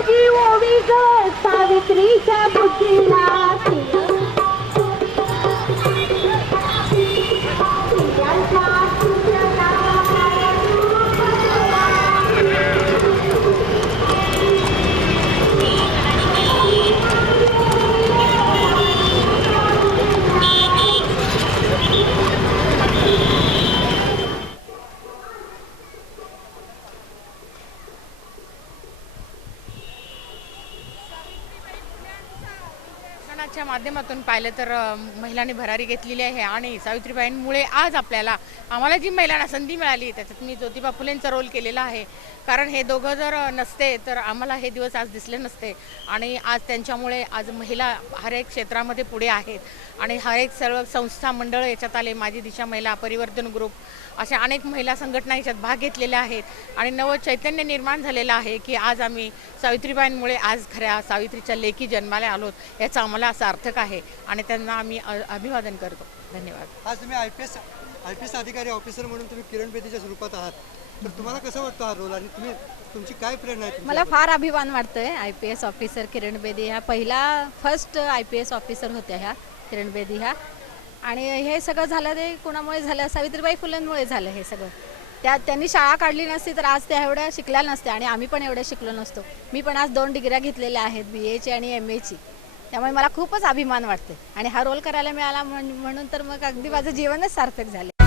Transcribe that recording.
माझी ओवी ग सावित्रीच्या बुद्धीला च्या माध्यमातून पाहिलं तर महिलांनी भरारी घेतलेली आहे आणि सावित्रीबाईंमुळे आज आम्हाला जी महिलांना संधी मिळाली त्याच्यात मी ज्योतिबा फुलेंचा रोल केलेला आहे. कारण हे दोघं जर नसते तर आम्हाला हे दिवस आज दिसले नसते आणि आज त्यांच्यामुळे आज महिला हर एक क्षेत्रामध्ये पुढे आहेत आणि हर एक सर्व संस्था मंडळ याच्यात आले. माझी दिशा महिला परिवर्तन ग्रुप अशा अनेक महिला संघटना याच्यात भाग घेतलेल्या आहेत आणि नवं चैतन्य निर्माण झालेलं आहे की आज आम्ही सावित्रीबाईंमुळे आज खऱ्या सावित्रीच्या लेखी जन्माला आलोत याचा आम्हाला सार्थक आहे आणि त्यांना आम्ही अभिवादन करतो. धन्यवाद. आज तुम्ही आय पी एस अधिकारी ऑफिसर म्हणून तुम्ही किरण बेदीच्या स्वरूपात आहात, तर तुम्हाला कसं वाटतं हा रोल आणि तुमची काय प्रेरणा आहे? मला फार अभिमान वाटतोय. IPS ऑफिसर किरण बेदी ह्या फर्स्ट IPS ऑफिसर होत्या ह्या किरण बेदी ह्या. आणि हे सगळं झालं ते कोणामुळे झालं? सावित्रीबाई फुलेंमुळे झालं हे सगळं. त्यांनी शाळा काढली नसती तर आज त्या एवढ्या शिकल्या नसत्या आणि आम्ही पण एवढे शिकलो नसतो. मी पण आज 2 डिग्र्या घेतलेल्या आहेत, BAची आणि MAची. त्यामुळे मला खूपच अभिमान वाटते आणि हा रोल करायला मिळाला म्हणून तर मग अगदी माझं जीवनच सार्थक झाले.